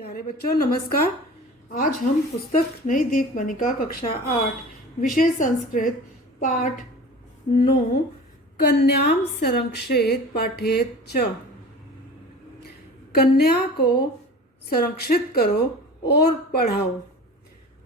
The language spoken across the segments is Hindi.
प्यारे बच्चों नमस्कार। आज हम पुस्तक नई दीप मनिका कक्षा 8 विषय संस्कृत पाठ 9 कन्याम संरक्षेत पाठेत च। कन्या को संरक्षित करो और पढ़ाओ।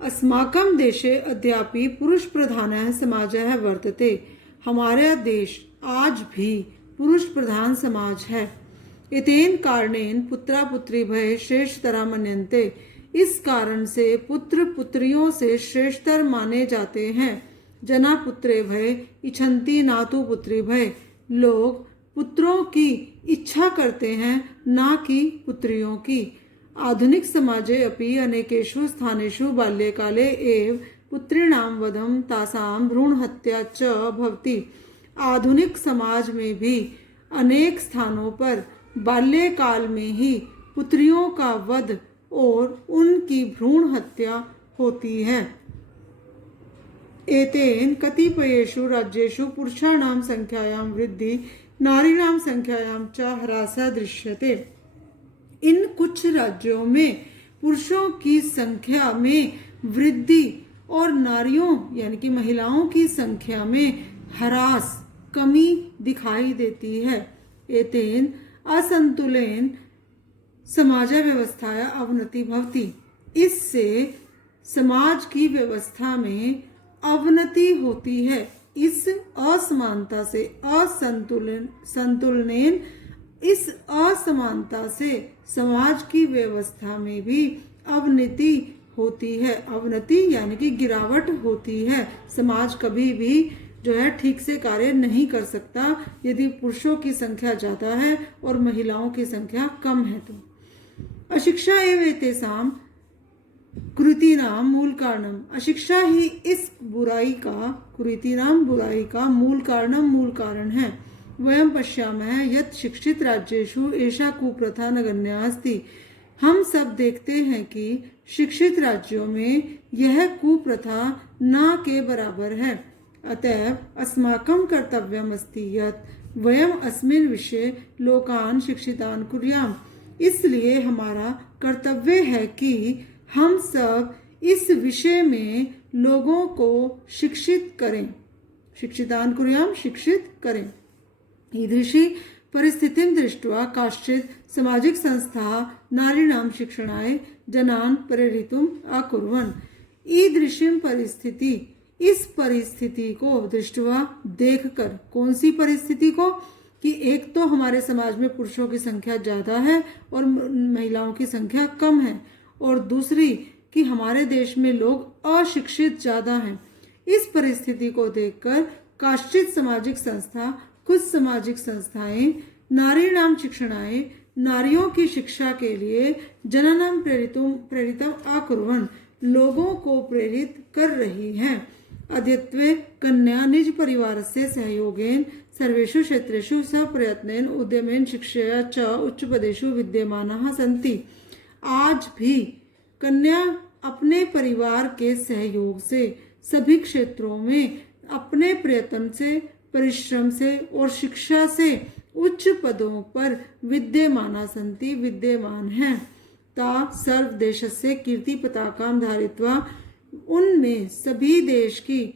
अस्माकं देशे अद्यापि पुरुष प्रधानः समाजः वर्तते। हमारा देश आज भी पुरुष प्रधान समाज है। एतेन कारणेन पुत्रा पुत्री भय श्रेष्ठतरा मन्यन्ते। इस कारण से पुत्र पुत्रियों से श्रेष्ठतर माने जाते हैं। जना पुत्रे भय इच्छन्ति नातु पुत्री भय। लोग पुत्रों की इच्छा करते हैं ना कि पुत्रियों की। आधुनिक समाजे अपि अनेकेषु स्थानेषु बाल्यकाले एव पुत्रीणां वधं तासां भ्रूणहत्या च भवति। आधुनिक समाज में भी अनेक स्थानों पर बाल्यकाल में ही पुत्रियों का वध और उनकी भ्रूण हत्या होती है। एतेन कतिपयेषु राज्येषु पुरुषाणां संख्यायां वृद्धि नारीणां संख्यायां च ह्रासः दृश्यते। इन कुछ राज्यों में पुरुषों की संख्या में वृद्धि और नारियों यानी कि महिलाओं की संख्या में ह्रास कमी दिखाई देती है। एतेन असंतुलेन समाज व्यवस्थाया अवनति भवति। इससे समाज की व्यवस्था में अवनति होती है। इस असमानता से संतुलनेन इस असमानता से समाज की व्यवस्था में भी अवनति होती है। अवनति यानी कि गिरावट होती है। समाज कभी भी जो है ठीक से कार्य नहीं कर सकता यदि पुरुषों की संख्या ज्यादा है और महिलाओं की संख्या कम है। तो अशिक्षा एवं तेसाम कुरीतिनाम मूल कारणम। अशिक्षा ही इस बुराई का कुरीतिनाम बुराई का मूल कारण है। वयं पश्यामः यत् शिक्षित राज्येषु एषा कुप्रथा नगण्या अस्ति। हम सब देखते हैं कि शिक्षित राज्यों में यह कुप्रथा न के बराबर है। अतएव अस्माकं कर्तव्यम् अस्ति यत् वयम् अस्मिन् विषये लोकान् शिक्षितान् कुर्याम। इसलिए हमारा कर्तव्य है कि हम सब इस विषय में लोगों को शिक्षित करें। शिक्षितान् कुर्याम शिक्षित करें। ईदृशी परिस्थितिं दृष्ट्वा काश्चित् सामाजिक संस्था नारीणां शिक्षणाय जनान् प्रेरितुम् अकुर्वन्। ईदृशीं परिस्थिति इस परिस्थिति को दृष्टवा देखकर, कौन सी परिस्थिति को कि एक तो हमारे समाज में पुरुषों की संख्या ज्यादा है और महिलाओं की संख्या कम है, और दूसरी कि हमारे देश में लोग अशिक्षित ज्यादा हैं। इस परिस्थिति को देखकर काश्चित सामाजिक संस्था कुछ सामाजिक संस्थाएं नारीणाम शिक्षणाय नारियों की शिक्षा के लिए जनानां प्रेरितम अकुर्वन् लोगों को प्रेरित कर रही हैं। अद्यत्वे कन्या निज परिवार से सहयोगेन सर्वेषु क्षेत्रेषु सप्रयत्नेन उद्यमेन शिक्षया च उच्च पदेषु विद्यमानाः सन्ति। आज भी कन्या अपने परिवार के सहयोग से सभी क्षेत्रों में अपने प्रयत्न से, परिश्रम से और शिक्षा से उच्च पदों पर विद्यमान हैं। ता सर्व देशस्य कीर्ति पताकां धारित्वा उनमें सभी देश की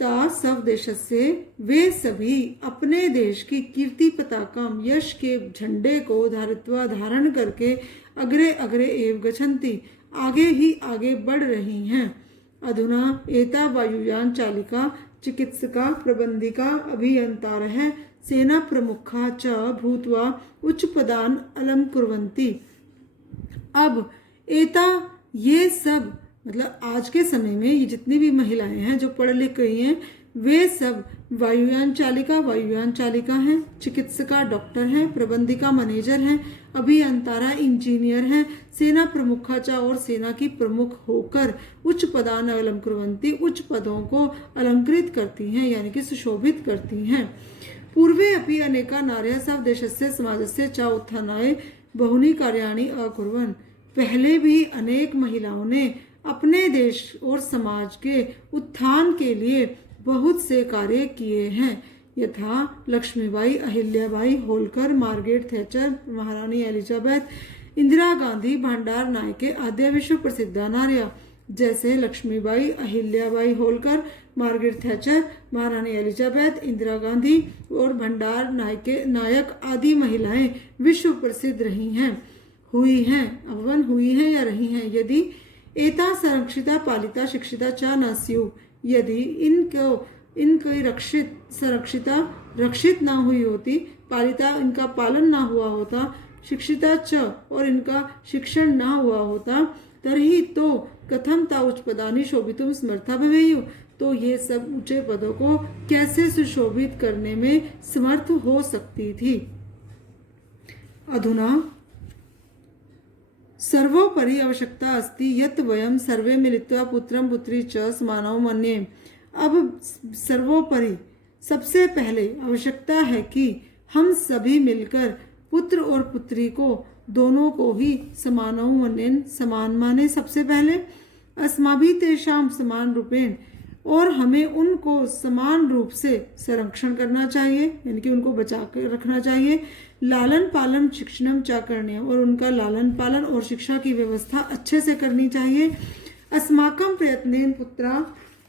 ता सब देशस्य वे सभी अपने देश की कीर्ति पताकाम यश के झंडे को धारित्वा धारण करके अग्रे अग्रे एव गच्छन्ति आगे ही आगे बढ़ रही हैं। अधुना एता वायुयान चालिका चिकित्सका प्रबंधिका अभियंतारः सेना प्रमुखा च भूत्वा उच्च पदान अलंकुर्वन्ति। अब एता ये सब मतलब आज के समय में ये जितनी भी महिलाएं हैं जो पढ़ लिख गई हैं वे सब वायुयान चालिका हैं, चिकित्सका डॉक्टर हैं, प्रबंधिका मैनेजर हैं, अभियंतारा इंजीनियर हैं, सेना प्रमुखा चा और सेना की प्रमुख होकर उच्च पदान अलंकुर्वन्ति उच्च पदों को अलंकृत करती हैं यानी कि सुशोभित करती हैं। पूर्वे अपि अनेका नार्यः स्वदेशस्य समाजस्य च उत्थानाय बहूनि कार्याणि अकुर्वन्। पहले भी अनेक महिलाओं ने अपने देश और समाज के उत्थान के लिए बहुत से कार्य किए हैं। यथा लक्ष्मीबाई, अहिल्याबाई होलकर, मार्गरेट थैचर, महारानी एलिजाबेथ इंदिरा गांधी, भंडार नायके आदि विश्व प्रसिद्ध नारियां जैसे लक्ष्मीबाई, अहिल्याबाई होलकर, मार्गरेट थैचर, महारानी एलिजाबेथ, इंदिरा गांधी और भंडार नायक आदि महिलाएं विश्व प्रसिद्ध रही हैं, हुई हैं या रही हैं। यदि एता संरक्षिता पालिता शिक्षिता च न स्युः, यदि इनकी रक्षित ना हुई होती, पालिता इनका पालन ना हुआ होता, शिक्षिता च और इनका शिक्षण ना हुआ होता, तर्हि तो कथम ता उच्च पदानि शोभितुं समर्था भवेयुः, तो ये सब ऊंचे पदों को कैसे सुशोभित करने में समर्थ हो सकती थी। अधुना सर्वोपरि आवश्यकता अस्ति यत् वयं सर्वे मिलित्वा पुत्रं पुत्री च समानौ मन्ये। अब सर्वोपरि सबसे पहले आवश्यकता है कि हम सभी मिलकर पुत्र और पुत्री को दोनों को ही समानौ मन्येन समान माने। सबसे पहले अस्माभि तेषां समान रूपेण, और हमें उनको समान रूप से संरक्षण करना चाहिए, यानी कि उनको बचा कर रखना चाहिए। लालन पालन शिक्षणम च करणीयम्, और उनका लालन पालन और शिक्षा की व्यवस्था अच्छे से करनी चाहिए। अस्माकं प्रयत्नेन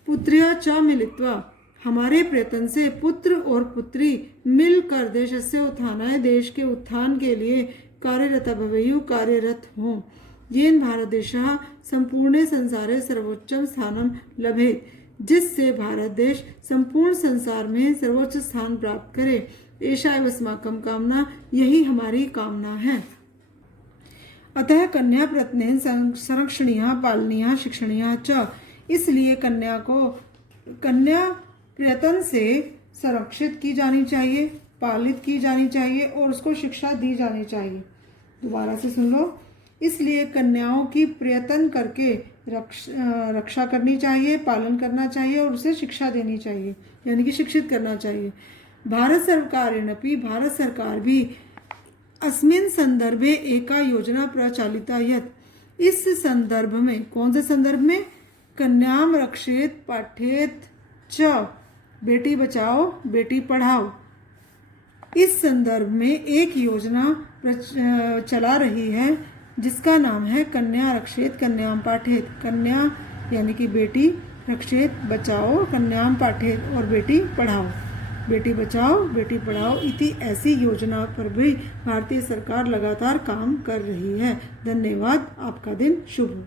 पुत्र्या च मिलित्वा, हमारे प्रयत्न से पुत्र और पुत्री मिलकर देशस्य उत्थानाय, देश के उत्थान के लिए कार्यरता भवेयुः, कार्यरत हों। येन भारत देशः संपूर्णे संसारे सर्वोच्चं स्थानं लभेत, जिससे भारत देश संपूर्ण संसार में सर्वोच्च स्थान प्राप्त करे। एषा एव अस्माकं कामना, यही हमारी कामना है। अतः कन्या प्रयत्नेन संरक्षणीया पालनीया शिक्षणीया च, इसलिए कन्या प्रयत्न से संरक्षित की जानी चाहिए, पालित की जानी चाहिए और उसको शिक्षा दी जानी चाहिए। दोबारा से सुन लो। इसलिए कन्याओं की प्रयत्न करके रक्षा करनी चाहिए, पालन करना चाहिए और उसे शिक्षा देनी चाहिए, यानी कि शिक्षित करना चाहिए। भारत सरकार भी अस्मिन् संदर्भे एका योजना प्रचालिता यत्, इस संदर्भ में, कौन से संदर्भ में, कन्याम रक्षेत पाठेत च, बेटी बचाओ बेटी पढ़ाओ, इस संदर्भ में एक योजना चला रही है जिसका नाम है कन्या रक्षेत कन्याम पाठेत। कन्या यानी कि बेटी, रक्षेत बचाओ, कन्याम पाठेत और बेटी पढ़ाओ, बेटी बचाओ बेटी पढ़ाओ इति, ऐसी योजना पर भी भारतीय सरकार लगातार काम कर रही है। धन्यवाद। आपका दिन शुभ हो।